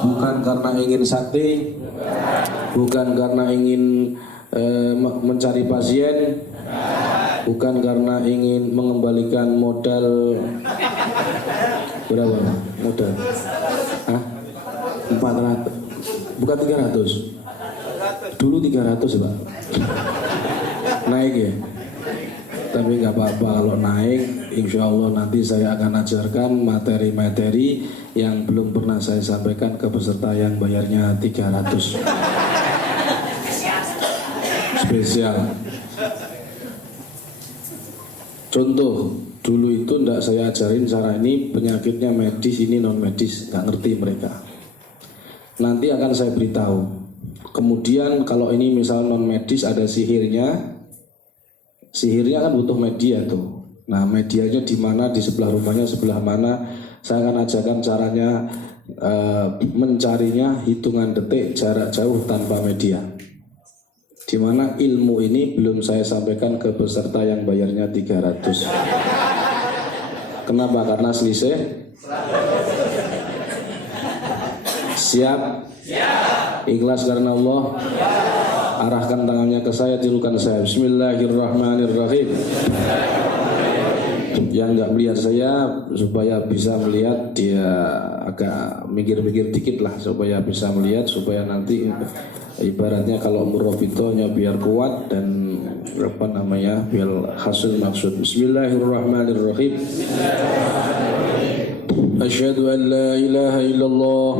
bukan karena ingin sakti, bukan karena ingin mencari pasien, bukan karena ingin mengembalikan modal. Berapa modal? Hah? 400, bukan 300. Dulu 300 Pak. Naik ya. Tapi nggak apa-apa kalau naik, insya Allah nanti saya akan ajarkan materi-materi yang belum pernah saya sampaikan ke peserta yang bayarnya 300. Spesial. Contoh, dulu itu nggak saya ajarin cara ini, penyakitnya medis, ini non medis, nggak ngerti mereka. Nanti akan saya beritahu. Kemudian kalau ini misal non medis ada sihirnya. Sihirnya kan butuh media tuh. Nah medianya di mana, di sebelah rumahnya sebelah mana. Saya akan ajarkan caranya mencarinya hitungan detik jarak jauh tanpa media. Di mana ilmu ini belum saya sampaikan ke peserta yang bayarnya 300. Kenapa? Karena selisih. Siap? Ikhlas karena Allah. Arahkan tangannya ke saya, tirukan saya. Bismillahirrahmanirrahim. Yang nggak melihat saya supaya bisa melihat, dia agak mikir-mikir dikit lah supaya bisa melihat, supaya nanti ibaratnya kalau murabitohnya biar kuat dan biar hasil maksud. Bismillahirrahmanirrahim. Asyhadu an la ilaha illallah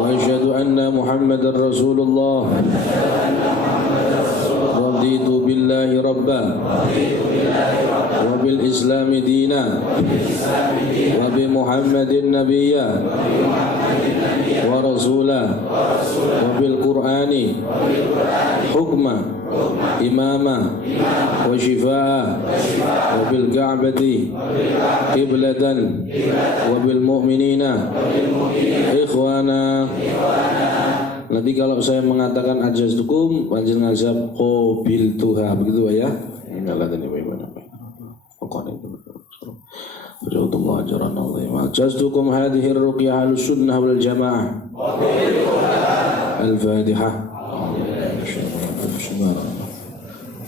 وأشهد أن محمد رسول الله رضيت بالله ربا وبالإسلام دينا وبمحمد نبيا ورسولا وبالقرآن حكما إماما وشفاء وبالكعبة قبلة وبالمؤمنين إخوانا. Nanti kalau saya mengatakan ajaztukum, panjenengan jawab qabiltuha, begitu ya? Enggak tadi bagaimana? Pokoknya itu. Berdoa ajaran Allah. Ajaztukum hadhihi ar-ruqyah al-sunnah wal jamaah. Al-Fatihah.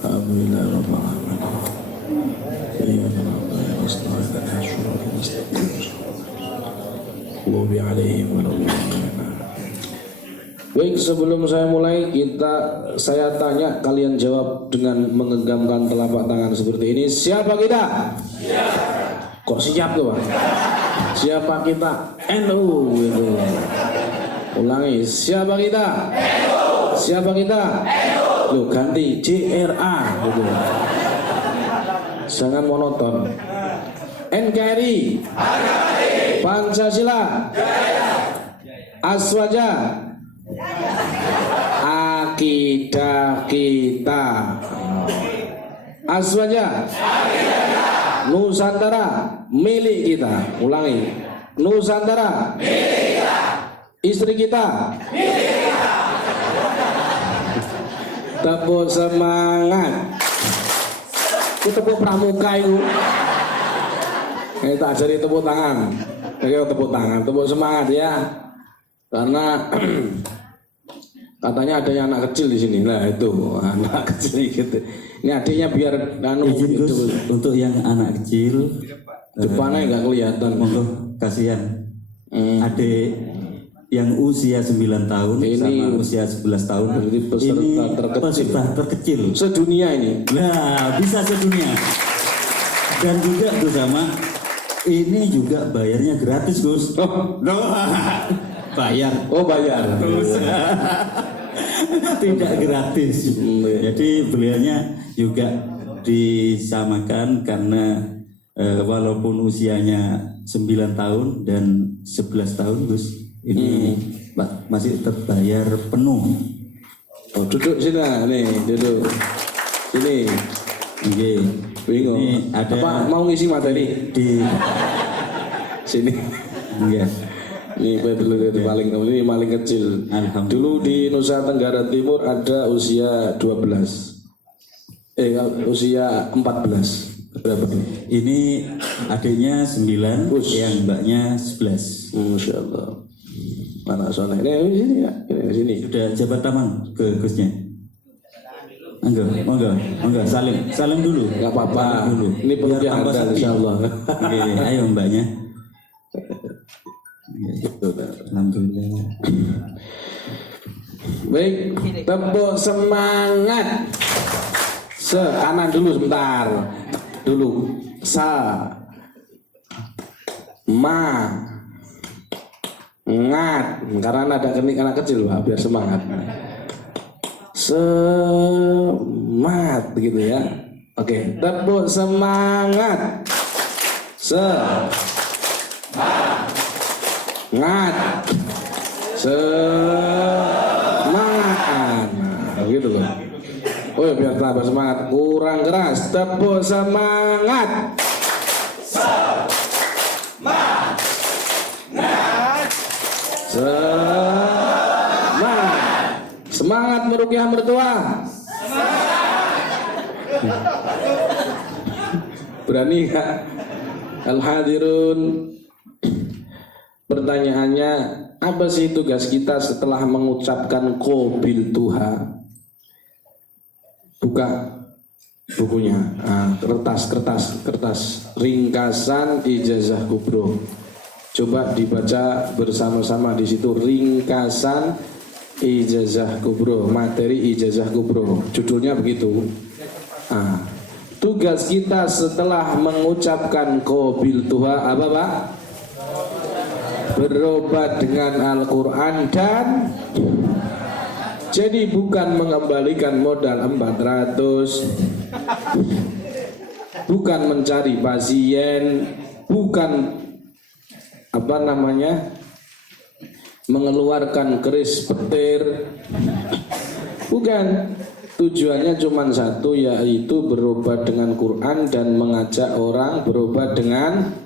Alhamdulillah rabbil alamin. Iyyaka na'budu wa iyyaka nasta'in. Ihdinas siratal mustaqim. Baik, sebelum saya mulai, saya tanya, kalian jawab dengan menggenggamkan telapak tangan seperti ini. Siapa kita? Siap. Kok siap tuh Pak? Siapa kita? NU gitu. Ulangi, siapa kita? NU. Siapa kita? NU. Loh, ganti JRA gitu. Jangan monoton. NKRI. Pancasila. Aswaja. Akidah kita. Aswaja. Nusantara milik kita. Ulangi. Nusantara milik kita. Istri kita milik kita. Tepuk semangat. Itu tepuk pramuka itu. Kita ajari tepuk tangan. Oke, tepuk tangan, tepuk semangat ya. Karena katanya adanya anak kecil di sini. Nah itu anak kecil gitu. Ini adiknya biar izin Gus, untuk yang anak kecil depannya nggak kelihatan. Monggo kasihan. Adik yang usia 9 tahun ini, sama usia 11 tahun. Ini peserta terkecil sedunia ini. Nah, bisa sedunia. Dan juga tuh sama ini juga bayarnya gratis Gus. Bayar. Oh bayar. Tidak gratis. Jadi beliaunya juga disamakan karena walaupun usianya 9 tahun dan 11 tahun Gus, ini masih terbayar penuh. Oh, duduk sini nih, duduk sini. Oke. Bingung. Ini ada apa mau ngisi materi di sini? Iya. Ini dulu ini paling kecil. Dulu di Nusa Tenggara Timur ada usia 12. Usia 14. Berapa nih? Ini adiknya 9, Us. yang mbaknya 11. Masya Allah. Anak soleh. Ini sini ya. Ini sini. Sudah jabat tangan ke Gusnya. Enggak, salim dulu. Nggak apa-apa. Salim dulu. Ini perlu Biar tambah dihargai, sepi. insya Allah. Oke, ayo mbaknya. Alhamdulillah. Baik, tepuk semangat. Kanan dulu sebentar. Dulu. Ngat. Karena ada kenik anak kecil, Pak, biar semangat. Semangat begitu ya. Oke, tepuk semangat. Semangat. Semangat. Nah, gitu loh. Oh ya, biar tambah semangat. Kurang keras. Tepuk semangat. Semangat. Semangat meruqyah mertua. Berani nggak? Al-hadirun. Pertanyaannya, apa sih tugas kita setelah mengucapkan qabil Tuha? Buka bukunya. Nah, kertas ringkasan ijazah kubro. Coba dibaca bersama-sama di situ, ringkasan ijazah kubro, materi ijazah kubro. Judulnya begitu. Nah, tugas kita setelah mengucapkan qabil Tuha apa, Pak? Berobat dengan Al-Quran dan jadi bukan mengembalikan modal 400, bukan mencari pasien, bukan mengeluarkan keris petir, bukan. Tujuannya cuma satu, yaitu berobat dengan Quran dan mengajak orang berobat dengan.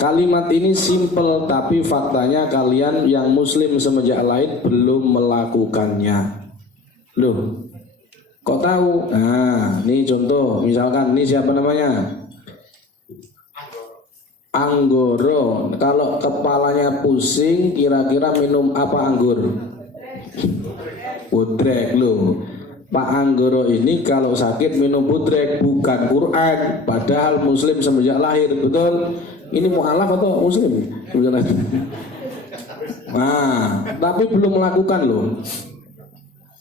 Kalimat ini simple, tapi faktanya kalian yang muslim semenjak lahir belum melakukannya. Loh, kok tahu? Nah, ini contoh, misalkan ini siapa namanya? Anggoro. Kalau kepalanya pusing, kira-kira minum apa anggur? Budrek. Loh, Pak Anggoro ini kalau sakit minum budrek, bukan Quran. Padahal muslim semenjak lahir, betul? Ini mu'alaf atau muslim? Nah, tapi belum melakukan loh.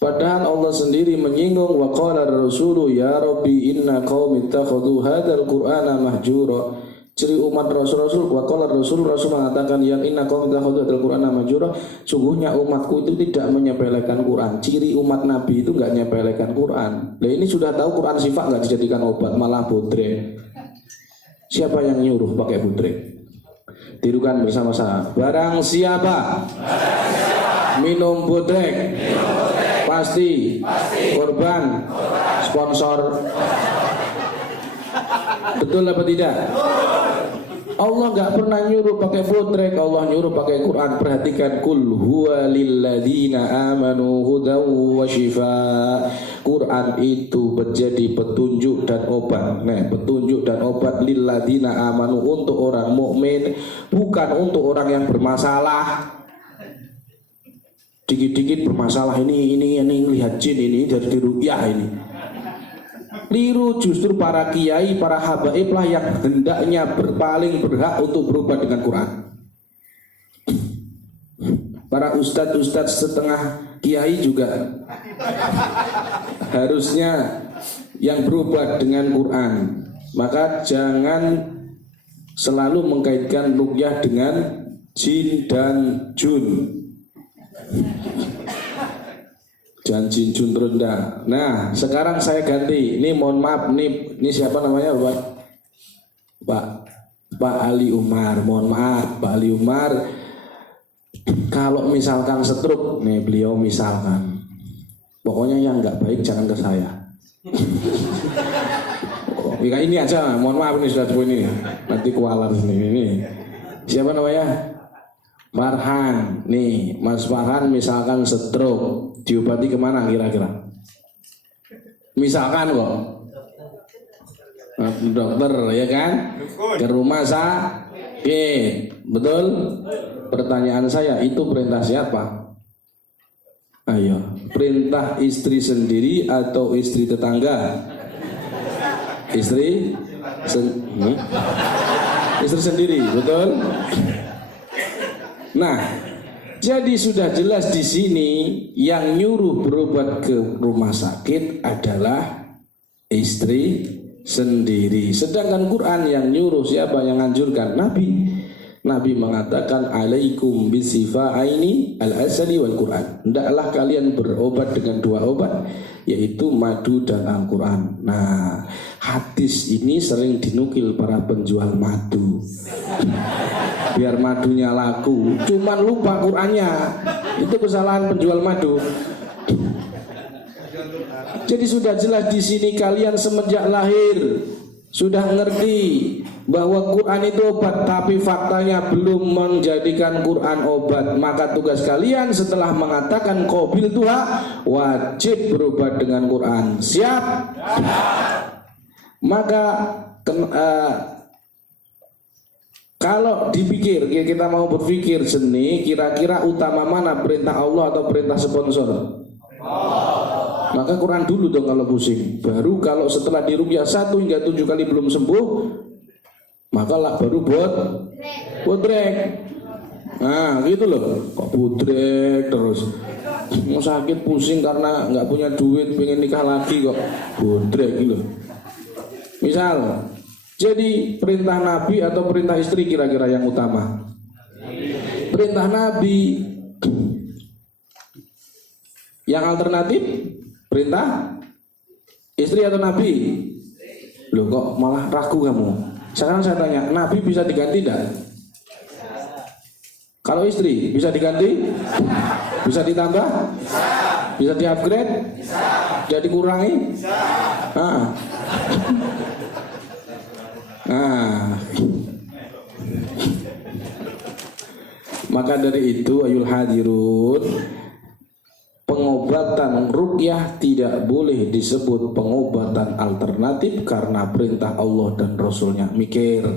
Padahal Allah sendiri menyinggung, wa qala ar-rasulu ya rabbi inna qaumi ittakhadhu hadzal qur'ana mahjura. Ciri umat Rasul wa qala Rasul mengatakan yang inna qaumi ittakhadhu hadzal qur'ana mahjura, sungguhnya umatku itu tidak menyepelekan Quran. Ciri umat Nabi itu enggak menyepelekan Quran. Nah, ini sudah tahu Quran sifat enggak dijadikan obat, malah bodrek. Siapa yang nyuruh pakai budrek? Tirukan bersama-sama. Barang siapa minum budrek, pasti korban sponsor. Betul apa tidak? Allah nggak pernah nyuruh pakai budrek, Allah nyuruh pakai Quran. Perhatikan, kul huwa lilladzina amanu hudaw wa shifa. Quran itu menjadi petunjuk dan obat. Nah, petunjuk dan obat lilladzina amanu, untuk orang mukmin, bukan untuk orang yang bermasalah. Dikit-dikit bermasalah, ini lihat jin, ini dari ruqyah ini. Liru, justru para kiai, para habaib lah yang hendaknya paling berhak untuk berubah dengan Quran. Para ustadz setengah kiai juga harusnya yang berubah dengan Quran. Maka jangan selalu mengkaitkan ruqyah dengan jin dan jun. Janji jun rendah. Nah, sekarang saya ganti. Ini mohon maaf, ini siapa namanya, Pak Ali Umar. Mohon maaf, Pak Ali Umar. Kalau misalkan stroke, nih beliau misalkan, pokoknya yang nggak baik jangan ke saya. Ini aja, mohon maaf ini sudah ini. Nanti kualat ini. Siapa namanya? Farhan. Nih, Mas Farhan misalkan stroke, diobati kemana kira-kira? Misalkan kok. dokter ya kan, ke rumah sakit, betul? Pertanyaan saya, itu perintah siapa? Ayo, perintah istri sendiri atau istri tetangga? Istri sendiri, betul? Nah, jadi sudah jelas di sini yang nyuruh berobat ke rumah sakit adalah istri sendiri. Sedangkan Quran yang nyuruh siapa, yang anjurkan? Nabi. Nabi mengatakan alaikum bisifa'aini al-asali wal Quran. Hendaklah kalian berobat dengan dua obat, yaitu madu dan Al-Quran. Nah, hadis ini sering dinukil para penjual madu biar madunya laku, cuman lupa Qurannya. Itu kesalahan penjual madu. Jadi sudah jelas di sini kalian semenjak lahir sudah ngerti bahwa Quran itu obat, tapi faktanya belum menjadikan Quran obat. Maka tugas kalian setelah mengatakan qabil Tuhan, wajib berobat dengan Quran. Siap? Maka kalau dipikir, kita mau berpikir seni, kira-kira utama mana, perintah Allah atau perintah sponsor? Maka Quran dulu dong kalau pusing. Baru kalau setelah diruqyah 1 hingga 7 kali belum sembuh, maka lah baru buat bodrek. Nah gitu loh. Kok bodrek terus? Mau sakit pusing karena nggak punya duit, pengen nikah lagi kok bodrek gitu. Misal, jadi perintah Nabi atau perintah istri kira-kira yang utama? Perintah Nabi. Yang alternatif perintah istri atau Nabi? Loh kok malah ragu kamu? Sekarang saya tanya, Nabi bisa diganti tidak? Kalau istri bisa diganti? Bisa ditambah? Bisa di-upgrade? Bisa dikurangi? Maka dari itu ayul hadirun, pengobatan ruqyah tidak boleh disebut pengobatan alternatif karena perintah Allah dan Rasulnya. Mikir,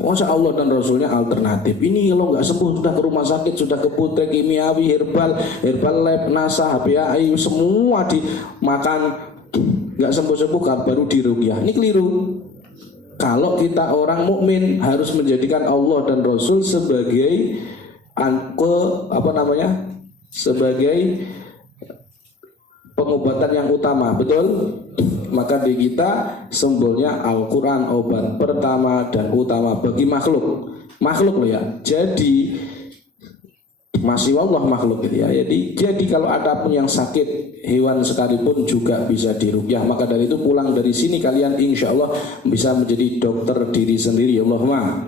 masa Allah dan Rasulnya alternatif? Ini kalau nggak sembuh sudah ke rumah sakit, sudah ke putek kimiawi, herbal lab, NASA, HPAI, semua dimakan, nggak sembuh-sembuh kan baru diruqyah. Ini keliru. Kalau kita orang mukmin harus menjadikan Allah dan Rasul sebagai sebagai pengobatan yang utama, betul? Maka di kita sembolnya Al-Quran obat pertama dan utama bagi makhluk loh ya. Jadi masih Allah makhluk gitu ya. Jadi kalau ada pun yang sakit, hewan sekalipun juga bisa diruqyah. Maka dari itu pulang dari sini kalian insya Allah bisa menjadi dokter diri sendiri. Allahumma